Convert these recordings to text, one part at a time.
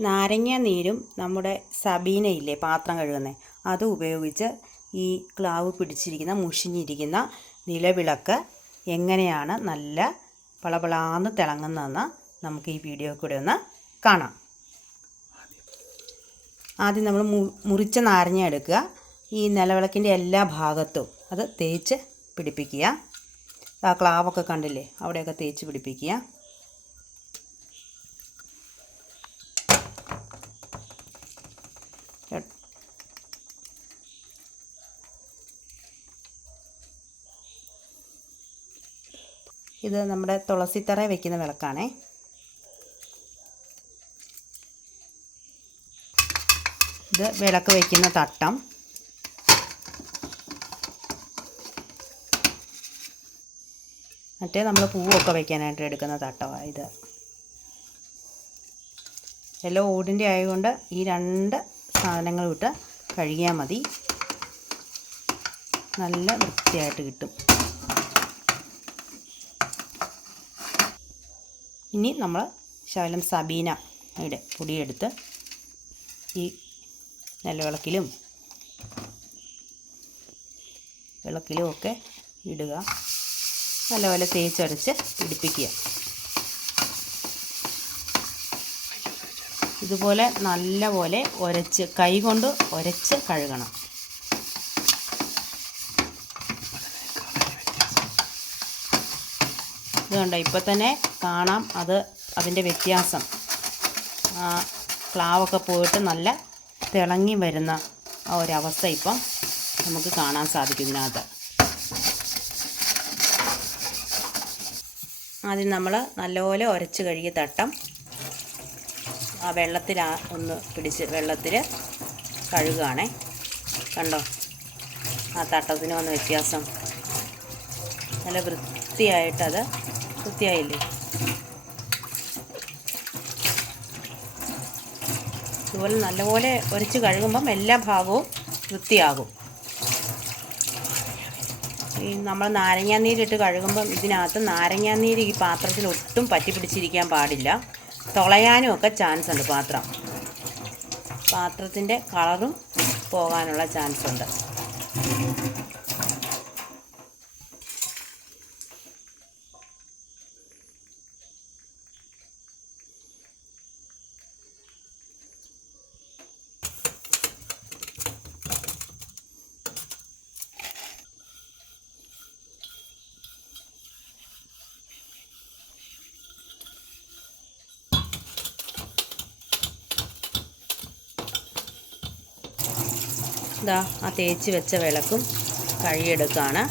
നാരങ്ങ നീരും നമ്മുടെ സബീനയില്ലേ പാത്രം കഴുകുന്നത് അത് ഉപയോഗിച്ച് ഈ ക്ലാവ് പിടിച്ചിരിക്കുന്ന മുഷിഞ്ഞിരിക്കുന്ന നിലവിളക്ക് എങ്ങനെയാണ് നല്ല പളപളാന്ന് തിളങ്ങുന്നതെന്ന് നമുക്ക് ഈ വീഡിയോ കൂടെ ഒന്ന് കാണാം. ആദ്യം നമ്മൾ മുറിച്ച നാരങ്ങ എടുക്കുക. ഈ നിലവിളക്കിന്റെ എല്ലാ ഭാഗത്തും അത് തേച്ച് പിടിപ്പിക്കുക. ആ ക്ലാവൊക്കെ കണ്ടില്ലേ? അവിടെയൊക്കെ തേച്ച് പിടിപ്പിക്കുക. ഇത് നമ്മുടെ തുളസിത്തറ വെക്കുന്ന വിളക്കാണേ. ഇത് വിളക്ക് വയ്ക്കുന്ന തട്ടം. മറ്റേ നമ്മൾ പൂവൊക്കെ വയ്ക്കാനായിട്ട് എടുക്കുന്ന തട്ടമാണ് ഇത്. എല്ലാം ഓടിന്റെ ആയതുകൊണ്ട് ഈ രണ്ട് സാധനങ്ങൾ ഇട്ട് കഴുകിയാൽ മതി. നല്ല വൃത്തിയായിട്ട് കിട്ടും. ഇനി നമ്മൾ ശകലം സബീന ഇവിടെ പൊടിയെടുത്ത് ഈ നിലവിളക്കിലും വിളക്കിലും ഒക്കെ ഇടുക. നല്ലപോലെ തേച്ചടച്ച് പിടിപ്പിക്കുക. ഇതുപോലെ നല്ലപോലെ ഉരച്ച് കൈ കൊണ്ട് ഉരച്ച് കഴുകണം. ഇത് കണ്ടോ ഇപ്പം തന്നെ കാണാം അത് അതിന്റെ വ്യത്യാസം. ആ ക്ലാവൊക്കെ പോയിട്ട് നല്ല തിളങ്ങി വരുന്ന ആ ഒരവസ്ഥ ഇപ്പം നമുക്ക് കാണാൻ സാധിക്കും ഇതിനകത്ത്. ആദ്യം നമ്മൾ നല്ലപോലെ ഉരച്ച് കഴുകിയ തട്ടം ആ വെള്ളത്തിൽ ഒന്ന് പിടിച്ച് വെള്ളത്തിൽ കഴുകുകയാണേ കണ്ടോ? ആ തട്ടത്തിന് വന്ന വ്യത്യാസം. നല്ല വൃത്തിയായിട്ടത് വൃത്തിയായില്ലേ ഇതുപോലെ നല്ലപോലെ ഒരച്ച് കഴുകുമ്പം എല്ലാ ഭാഗവും വൃത്തിയാകും. ഈ നമ്മൾ നാരങ്ങാനീരിട്ട് കഴുകുമ്പം ഇതിനകത്ത് നാരങ്ങാനീര് ഈ പാത്രത്തിൽ ഒട്ടും പറ്റി പിടിച്ചിരിക്കാൻ പാടില്ല. തുളയാനും ഒക്കെ ചാൻസ് ഉണ്ട് പാത്രം. പാത്രത്തിന്റെ കളറും പോകാനുള്ള ചാൻസ് ഉണ്ട്. ഇതാ ആ തേച്ച് വെച്ച വിളക്കും കഴുകിയെടുക്കുകയാണ്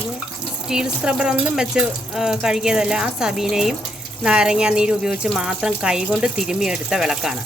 ഇത് സ്റ്റീൽ സ്ക്രബറൊന്നും വെച്ച് കഴുകിയതല്ല. ആ സബീനയും നാരങ്ങാ നീര് ഉപയോഗിച്ച് മാത്രം കൈകൊണ്ട് തിരുമ്മിയെടുത്ത വിളക്കാണ്.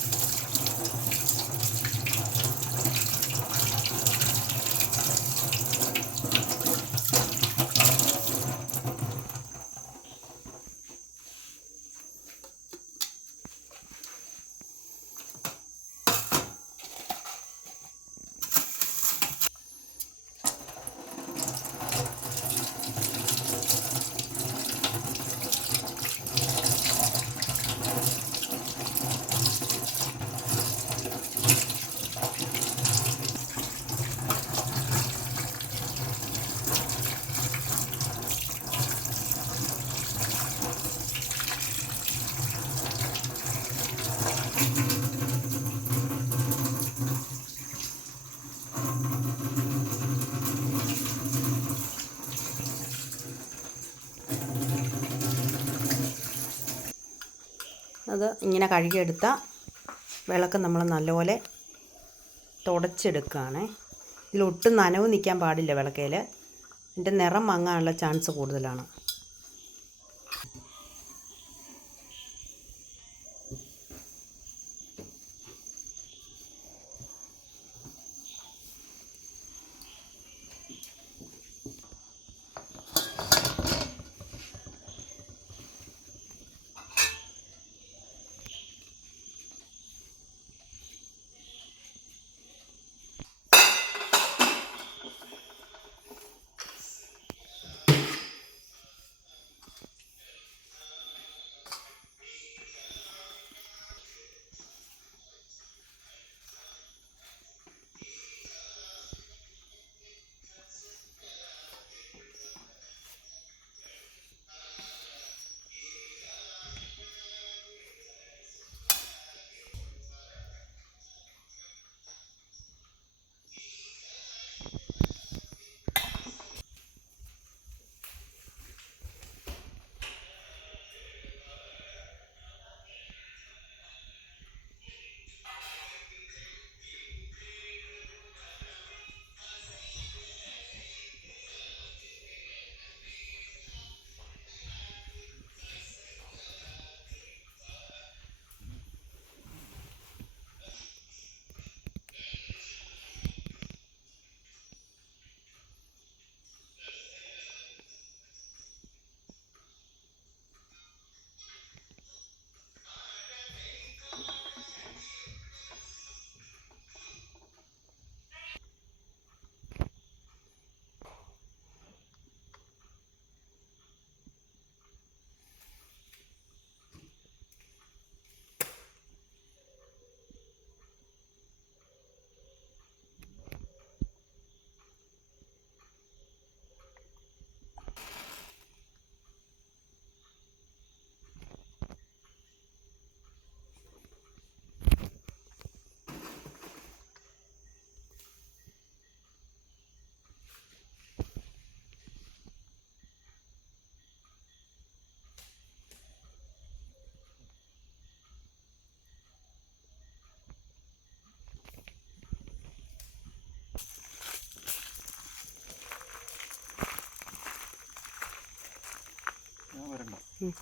അത് ഇങ്ങനെ കഴുകിയെടുത്ത വിളക്ക് നമ്മൾ നല്ലപോലെ തുടച്ചെടുക്കുകയാണ്. ഇതിലൊട്ടും നനവ് നിൽക്കാൻ പാടില്ല വിളക്കയിൽ ഇതിന്റെ നിറം മങ്ങാനുള്ള ചാൻസ് കൂടുതലാണ്. Hmm.